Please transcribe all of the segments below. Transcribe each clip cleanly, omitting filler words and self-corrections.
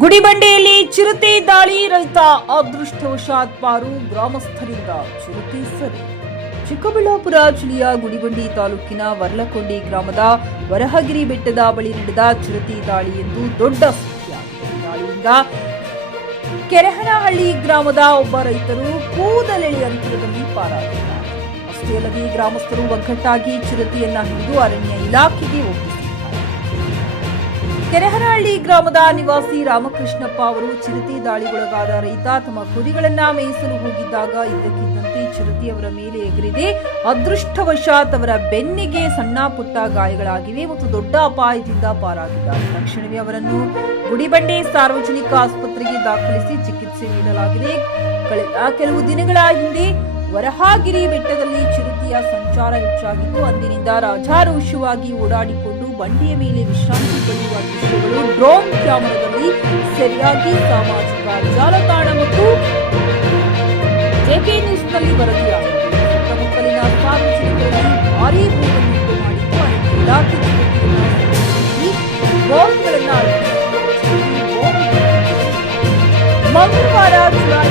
ಗುಡಿಬಂಡೆಯಲ್ಲಿ ಚಿರತೆ ದಾಳಿ, ರೈತ ಅದೃಷ್ಟವಶಾತ್ ಪಾರು, ಗ್ರಾಮಸ್ಥರಿಂದ ಚಿರತೆ ಸೆರೆ. ಚಿಕ್ಕಬಳ್ಳಾಪುರ ಜಿಲ್ಲೆಯ ಗುಡಿಬಂಡೆ ತಾಲೂಕಿನ ವರ್ಲಕೊಂಡಿ ಗ್ರಾಮದ ವರಹಗಿರಿ ಬೆಟ್ಟದ ಬಳಿ ನಡೆದ ಚಿರತೆ ದಾಳಿ ಎಂದು ದೊಡ್ಡ ಸುದ್ದಿಯಾಗಿದೆ. ದಾಳಿಯಿಂದ ಕೆರೆಹನಹಳ್ಳಿ ಗ್ರಾಮದ ಒಬ್ಬ ರೈತರು ಕೂದಲೆಳೆ ಅಂತರದಲ್ಲಿ ಪಾರಾಗಿದ್ದಾರೆ. ಅಷ್ಟೇ ಅಲ್ಲದೆ ಗ್ರಾಮಸ್ಥರು ಒಗ್ಗಟ್ಟಾಗಿ ಚಿರತೆಯನ್ನ ಹಿಡಿದು ಅರಣ್ಯ ಇಲಾಖೆಗೆ ಒಪ್ಪಿಸಿದ್ದಾರೆ. ಕೆರೆಹನಹಳ್ಳಿ ಗ್ರಾಮದ ನಿವಾಸಿ ರಾಮಕೃಷ್ಣಪ್ಪ ಅವರು ಚಿರತೆ ದಾಳಿಗೊಳಗಾದ ರೈತ ತಮ್ಮ ಕುರಿಗಳನ್ನ ಮೇಯಿಸಲು ಹೋಗಿದ್ದಾಗ ಇದ್ದಕ್ಕಿದ್ದಂತೆ ಚಿರತೆ ಅವರ ಮೇಲೆ ಎಗರಿದೆ. ಅದೃಷ್ಟವಶಾತ್ ಅವರ ಬೆನ್ನಿಗೆ ಸಣ್ಣ ಪುಟ್ಟ ಗಾಯಗಳಾಗಿವೆ ಮತ್ತು ದೊಡ್ಡ ಅಪಾಯದಿಂದ ಪಾರಾಗಿದ್ದಾರೆ. ತಕ್ಷಣವೇ ಅವರನ್ನು ಗುಡಿಬಂಡೆ ಸಾರ್ವಜನಿಕ ಆಸ್ಪತ್ರೆಗೆ ದಾಖಲಿಸಿ ಚಿಕಿತ್ಸೆ ನೀಡಲಾಗಿದೆ. ಕಳೆದ ಕೆಲವು ದಿನಗಳ ಹಿಂದೆ ವರಹಗಿರಿ ಬೆಟ್ಟದಲ್ಲಿ ಚಿರತೆಯ ಸಂಚಾರ ಹೆಚ್ಚಾಗಿದ್ದು, ಅಂದಿನಿಂದ ರಾಜಾರೋಷವಾಗಿ ಓಡಾಡಿಕೊಂಡು ಬಂಡೆಯ ಮೇಲೆ ವಿಶ್ರಾಂತಿ ಪಡೆಯುವ ದೃಶ್ಯಗಳು ಡ್ರೋನ್ ಕ್ಯಾಮೆರಾದಲ್ಲಿ ಸರಿಯಾಗಿ ಸಾಮಾಜಿಕ ಜಾಲತಾಣ ಮತ್ತು ಜೆಕೆ ನ್ಯೂಸ್ನಲ್ಲಿ ವರದಿಯಾಗಿದೆ. ಸುತ್ತಮುತ್ತಲಿನ ಸಾರ್ವಜನಿಕರಲ್ಲಿ ಭಾರೀ ಭೂಮಿಯನ್ನು ಮಾಡಿದ್ದು ಅರಣ್ಯ ಇಲಾಖೆ ಡ್ರೋನ್ಗಳನ್ನು ಮಂಗಳವಾರ ಜುಲೈ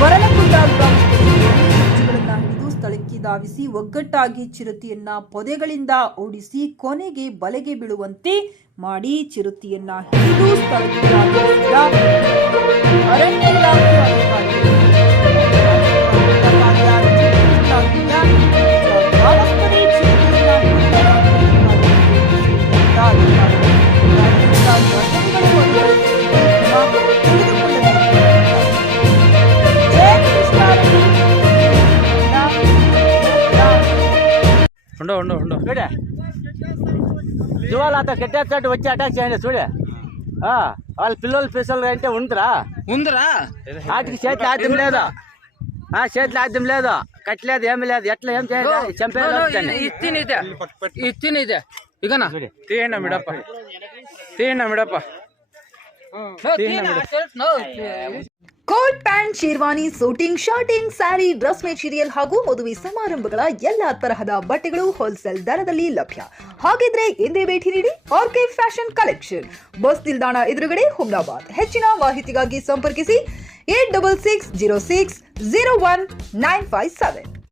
ವರಲಕೊಂಡ ಗ್ರಾಮಸ್ಥರುಗಳನ್ನ ಹಿಡಿದು ಸ್ಥಳಕ್ಕೆ ಧಾವಿಸಿ ಒಗ್ಗಟ್ಟಾಗಿ ಚಿರತೆಯನ್ನ ಪೊದೆಗಳಿಂದ ಓಡಿಸಿ ಕೊನೆಗೆ ಬಲೆಗೆ ಬೀಳುವಂತೆ ಮಾಡಿ ಚಿರತೆಯನ್ನ ಹಿಡಿದು ಸ್ಥಳಕ್ಕೆ ಧಾವಿಸಿದ ಅರಣ್ಯ ಇಲಾಖೆ ಅಧಿಕಾರಿಗಳು. చూడే జువాలు కట్టేస్తాడు వచ్చి అటాక్ చేయండి చూడే వాళ్ళ పిల్లలు పిసలు అంటే ఉందిరా వాటికి చేతులు ఆద్యం లేదు చేతులు ఆద్యం లేదు కట్టలేదు ఏమి లేదు ఎట్లా ఏం చేయాలి చంపేది ఇదే ఇకనా తీయండి మిడప్ప coat pant, sherwani, suiting, shirting, sari, dress material ಹಾಗೂ ಮದುವೆ ಸಮಾರಂಭಗಳ ಎಲ್ಲಾ ತರಹದ ಬಟ್ಟೆಗಳು ಹೋಲ್ಸೇಲ್ ದರದಲ್ಲಿ ಲಭ್ಯ. ಹಾಗಿದ್ರೆ ಎಂದೇ ಭೇಟಿ ನೀಡಿ ಆರ್ಕೆ ಫ್ಯಾಷನ್ ಕಲೆಕ್ಷನ್, ಬಸ್ ನಿಲ್ದಾಣ ಎದುರುಗಡೆ, ಹುಮ್ನಾಬಾದ್. ಹೆಚ್ಚಿನ ಮಾಹಿತಿಗಾಗಿ ಸಂಪರ್ಕಿಸಿ 8660601957.